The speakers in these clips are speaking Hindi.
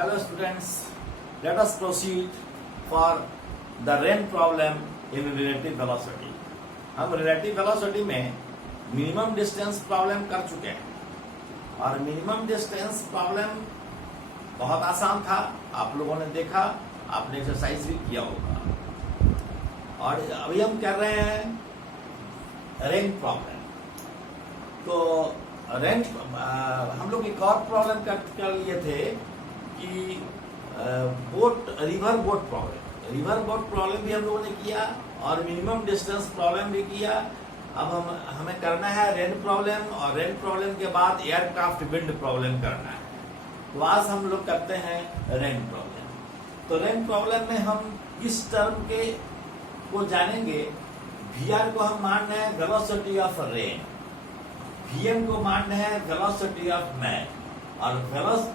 Hello students, let us proceed for the rain problem in relative velocity. हम relative velocity में minimum distance problem कर चुके हैं और minimum distance problem बहुत आसान था, आप लोगों ने देखा, आपने एक्सरसाइज भी किया होगा। और अभी हम कर रहे हैं रेन प्रॉब्लम। तो रेन हम लोग एक और प्रॉब्लम कर लिए थे कि रिवर बोट प्रॉब्लम भी हम लोगों ने किया और मिनिमम डिस्टेंस प्रॉब्लम भी किया। अब हमें करना है रेन प्रॉब्लम और रेन प्रॉब्लम के बाद एयरक्राफ्ट विंड प्रॉब्लम करना है। तो आज हम लोग करते हैं रेन प्रॉब्लम। तो रेन प्रॉब्लम में हम इस टर्म के को जानेंगे। वीआर को हम मान रहे हैं वेलोसिटी ऑफ रेन, वीएम को मान रहे हैं वेलोसिटी ऑफ मैन और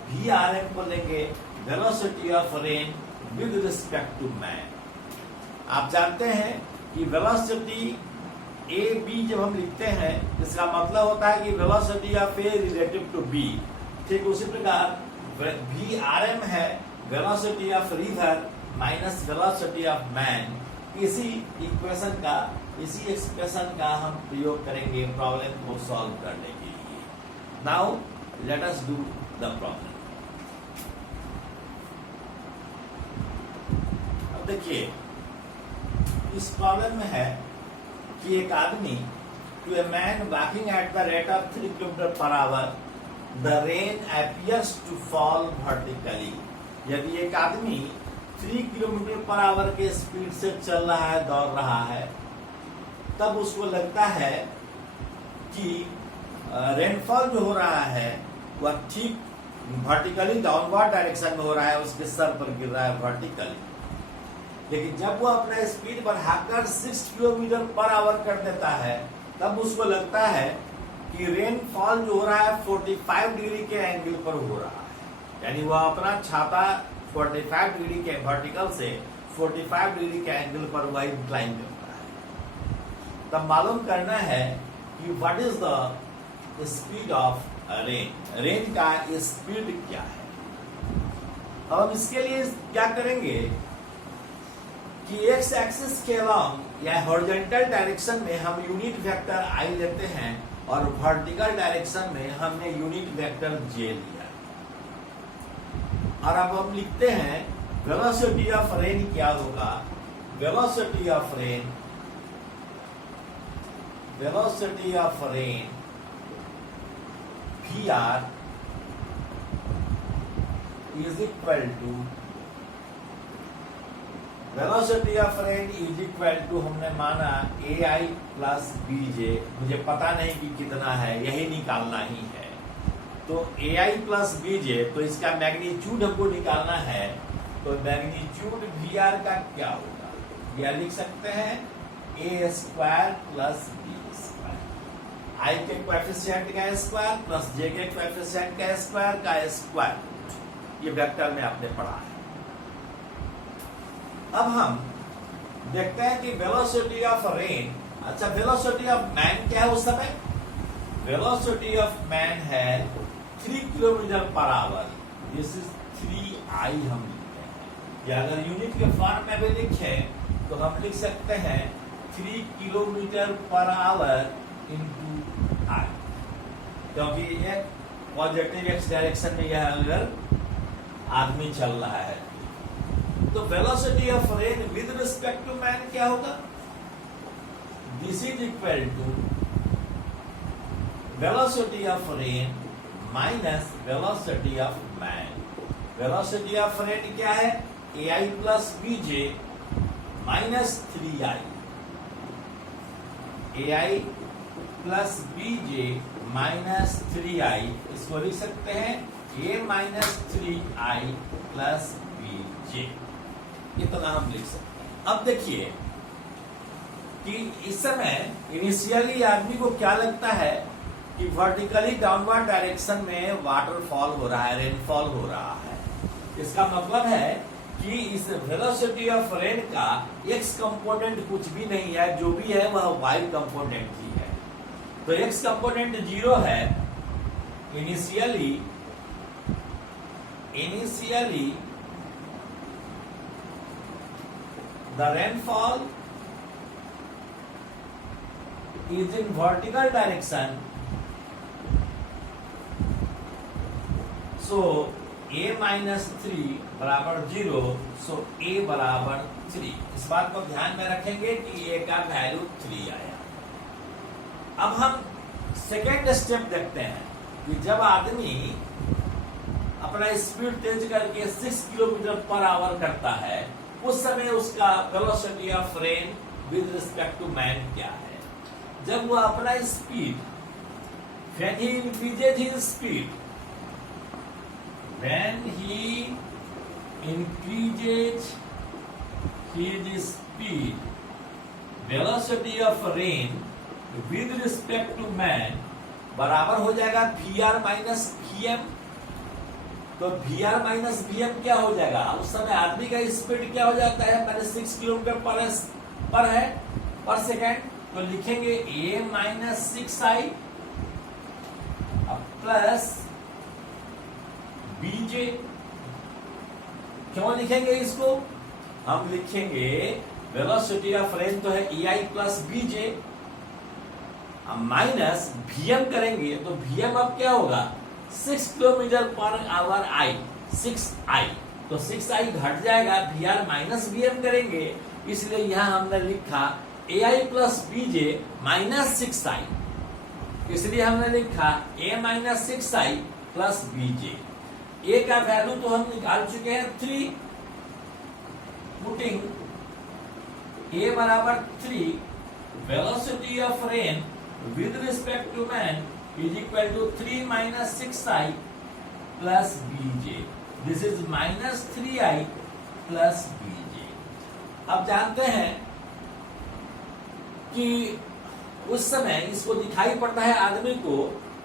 वीआरएम को लेंगे velocity of rain with respect to man. आप जानते हैं कि वेलोसिटी ए बी जब हम लिखते हैं इसका मतलब होता है कि velocity of A relative to B. ठीक उसी प्रकार वीआरएम है velocity of river minus velocity of man. इसी एक्सप्रेशन का हम प्रयोग करेंगे प्रॉब्लम को सॉल्व करने के लिए। Now let us do the problem. अब देखिए इस प्रॉब्लम में है कि एक आदमी to a man walking at the rate of 3 kilometre per hour the rain appears to fall vertically. यदि एक आदमी 3 किलोमीटर पर आवर के स्पीड से चल रहा है, दौड़ रहा है, तब उसको लगता है कि रेनफॉल जो हो रहा है वह ठीक वर्टिकली डाउनवर्ड डायरेक्शन में हो रहा है, उसके सर पर गिर रहा है वर्टिकली। लेकिन जब वो अपना स्पीड बढ़ाकर 6 किलोमीटर पर आवर कर देता है तब उसको लगता है कि रेनफॉल जो हो रहा है 45 डिग्री के एंगल पर हो रहा है। यानी वह अपना छाता 45 डिग्री के वर्टिकल से 45 डिग्री के एंगल पर वह इंक्लाइन करता है। तब मालूम करना है कि what is the speed of rain, rain का स्पीड क्या है। अब हम इसके लिए क्या करेंगे कि एक्स एक्सिस के अलॉन्ग या हॉरिजॉन्टल डायरेक्शन में हम यूनिट वेक्टर आई लेते हैं और वर्टिकल डायरेक्शन में हमने यूनिट वेक्टर जे लिया। और अब हम लिखते हैं वेलोसिटी ऑफ रेन क्या होगा। Velocity of rain VR is equal to velocity of rain is equal to हमने माना AI प्लस BJ। मुझे पता नहीं कि कितना है, यही निकालना ही है। तो AI प्लस BJ, तो इसका मैग्नीट्यूड हमको निकालना है। तो मैग्नीट्यूड VR का क्या होगा, यह लिख सकते हैं A square plus B square. I के कोएफिशिएंट का स्क्वायर प्लस J के कोएफिशिएंट का स्क्वायर। ये वेक्टर में आपने पढ़ा है। अब हम देखते हैं कि वेलोसिटी ऑफ रेन, अच्छा वेलोसिटी ऑफ मैन क्या है उस समय। वेलोसिटी ऑफ मैन है 3 kilometre per our. This is 3I हम लिखते हैं, या अगर यूनिट के फॉर्म में भी लिखें तो हम लिख सकते हैं 3 kilometre per our into I, क्योंकि ये पॉजिटिव एक्स डायरेक्शन में यह अगर आदमी चल रहा है। तो velocity of rain with respect to man क्या होगा। This is equal to velocity of rain minus velocity of man. Velocity of rain क्या है AI plus BJ minus 3I। AI plus BJ minus 3I, इसको लिख सकते हैं A minus 3I plus BJ। इतना हम लिख सकते हैं। अब देखिए कि इस समय इनिशियली आदमी को क्या लगता है कि वर्टिकली डाउनवर्ड डायरेक्शन में वाटरफॉल हो रहा है, रेनफॉल हो रहा है। इसका मतलब है कि इस वेलोसिटी ऑफ रेन का एक्स कंपोनेंट कुछ भी नहीं है, जो भी है वह वाई कंपोनेंट ही है। तो एक्स कंपोनेंट 0 है initially initially the rainfall is in vertical direction, so a minus 3 बराबर 0, so a बराबर 3। इस बात को ध्यान में रखेंगे कि a का वैल्यू 3 आया। अब हम सेकेंड स्टेप देखते हैं कि जब आदमी अपना स्पीड तेज करके 6 किलोमीटर पर आवर करता है, उस समय उसका velocity of rain with respect to man क्या है। जब वो अपना speed, when he increases his speed, when he increases his speed, velocity of rain with respect to man बराबर हो जाएगा VR माइनस VM। तो VR माइनस VM क्या हो जाएगा? उस समय आदमी का स्पीड क्या हो जाता है? पहले 6 किलोमीटर पर सेकेंड, तो लिखेंगे A minus 6I plus BJ। क्यों लिखेंगे इसको? हम लिखेंगे वेलोसिटी ऑफ रेन तो है EI plus BJ, minus VM करेंगे तो VM अब क्या होगा? 6 kilometre per our I, 6I, तो 6I घट जाएगा, VR माइनस VM करेंगे, इसलिए यहां हमने लिखा AI plus BJ minus 6I, इसलिए हमने लिखा A minus 6I plus BJ। A का वैल्यू तो हम निकाल चुके हैं 3, पुटिंग A बराबर 3, velocity of rain with respect to man is equal to 3 minus 6I plus BJ. This is minus 3I plus BJ. अब जानते हैं कि उस समय इसको दिखाई पड़ता है आदमी को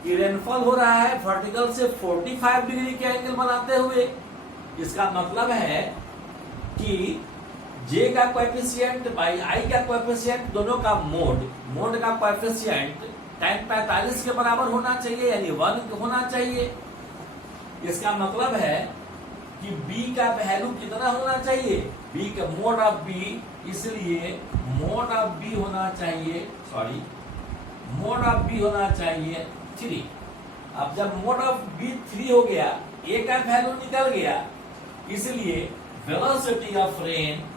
कि रेनफॉल हो रहा है वर्टिकल से 45 डिग्री के एंगल बनाते हुए। इसका मतलब है कि J का कोएफिशिएंट बाई I का कोएफिशिएंट, दोनों का मोड का कोएफिशिएंट tan 45 के बराबर होना चाहिए, यानी 1 होना चाहिए। इसका मतलब है कि B का वैल्यू कितना होना चाहिए? B का मोड ऑफ B, इसलिए मोड ऑफ B होना चाहिए, मोड ऑफ B होना चाहिए 3। अब जब मोड ऑफ B 3 हो गया, A का वैल्यू निकल गया, इसलिए वेलोसिटी ऑफ रेन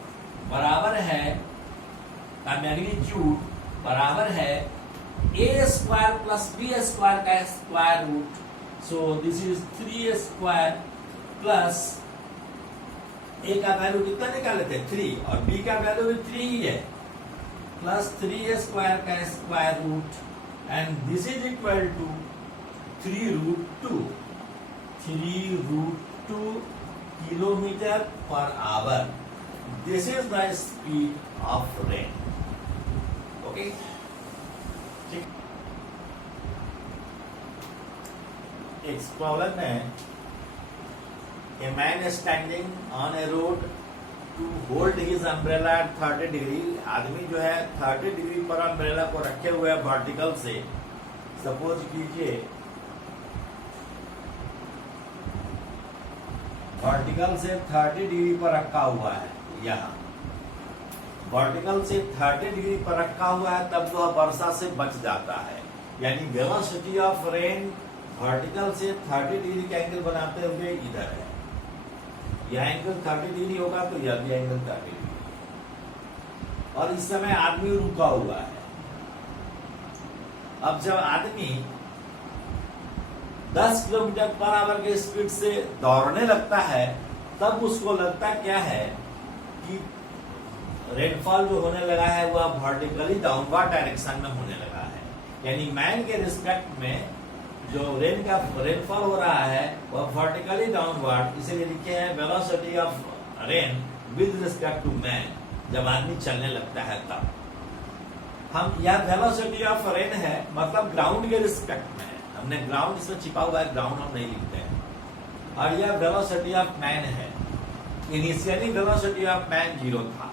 बराबर है का मैग्नीट्यूड बराबर है a square plus b square का square root, so this is 3a square plus a का वैल्यू कितना निकाले थे? 3, और b का वैल्यू भी 3 ही है, प्लस 3a स्क्वायर का square root, and this is equal to 3 root 2 kilometre per hour. This is the speed of rain. Okay? एक प्रॉब्लम है, a man is standing on a road to hold his umbrella at 30 degree. आदमी जो है 30 डिग्री पर अम्ब्रेला को रखे हुए है वर्टिकल से। सपोज कीजिए वर्टिकल से 30 डिग्री पर रखा हुआ है, यहाँ वर्टिकल से 30 डिग्री पर रखा हुआ है, तब वह वर्षा से बच जाता है। यानी वेलोसिटी ऑफ रेन वर्टिकल से 30 डिग्री का एंगल बनाते हुए इधर है, यह एंगल 30 डिग्री होगा तो यह भी एंगल 30 डिग्री, और इस समय आदमी रुका हुआ है। अब जब आदमी 10 किलोमीटर पर आवर के स्पीड से दौड़ने लगता है, तब उसको लगता क्या है कि रेनफॉल जो होने लगा है वह वर्टिकली डाउनवर्ड डायरेक्शन में होने लगा है। यानी मैन के रिस्पेक्ट में जो रेनफॉल हो रहा है वह वर्टिकली डाउनवर्ड, इसीलिए लिखे हैं velocity of rain with respect to man. जब आदमी चलने लगता है तब हम यह वेलोसिटी ऑफ रेन है, मतलब ग्राउंड के रिस्पेक्ट में है। हमने ग्राउंड इसमें छिपा हुआ है, ग्राउंड हम नहीं लिखते हैं। और यह वेलोसिटी ऑफ मैन है। इनिशियली वेलोसिटी ऑफ मैन 0 था।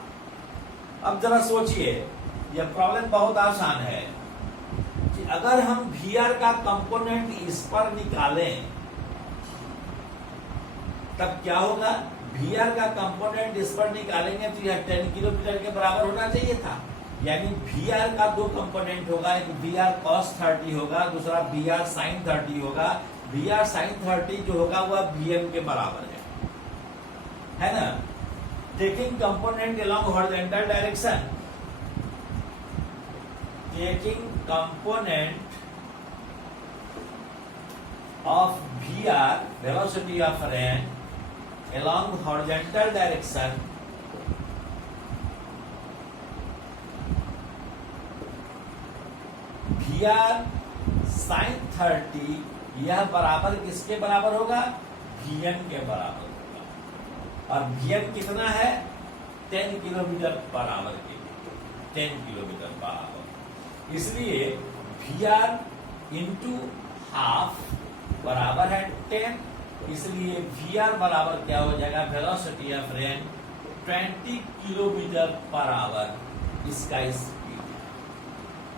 अब जरा सोचिए, यह प्रॉब्लम बहुत आसान है कि अगर हम VR का कंपोनेंट इस पर निकालें तब क्या होगा, VR का कंपोनेंट इस पर निकालेंगे तो यह 10 किलोमीटर के बराबर होना चाहिए था। यानी VR का दो कंपोनेंट होगा, एक VR cos 30 होगा, दूसरा VR sin 30 होगा। VR sin 30 जो होगा वह VM के बराबर है ना। Taking component along horizontal direction, taking component of VR, velocity of rain, along horizontal direction, VR sin 30 यह बराबर किसके बराबर होगा, VM के बराबर होगा। और VM कितना है, 10 किलोमीटर पर आवर के लिए, 10 किलोमीटर पर आवर। इसलिए VR इंटू हाफ बराबर है 10, इसलिए VR बराबर क्या हो जाएगा, velocity of rain 20 kilometre per our इसका स्पीड।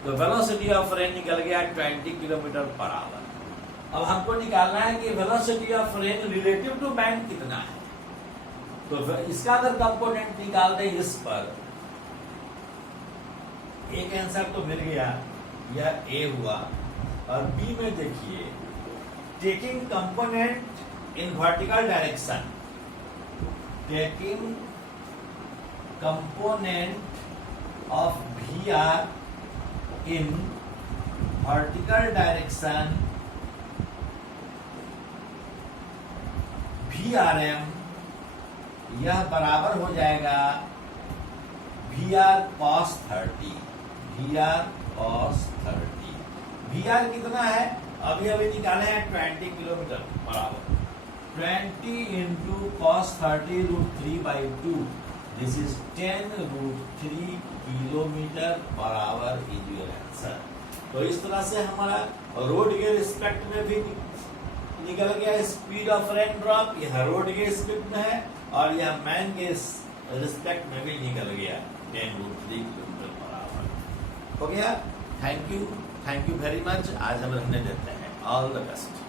तो वेलोसिटी ऑफ रेन निकल गया 20 किलोमीटर पर आवर। अब हमको निकालना है कि velocity of rain relative to band कितना है। तो इसका अगर कंपोनेंट निकाल दे इस पर, एक आंसर तो मिल गया, यह ए हुआ। और बी में देखिए, taking component in vertical direction, taking component of VR in vertical direction, VRM यह बराबर हो जाएगा VR cos 30, VR cos 30। VR कितना है, अभी निकाले हैं 20 किलोमीटर बराबर, 20 into cos 30 √3/2, this is 10√3 kilometre per our is your answer. तो इस तरह से हमारा रोड के रिस्पेक्ट में भी निकल गया स्पीड ऑफ रेन ड्रॉप, यह रोड के स्पीड में है, और यह मैन के रिस्पेक्ट में भी निकल गया 10√3 किलोमीटर पर आवर। हो गया। Thank you very much. आज हम रहने देते हैं। All the best.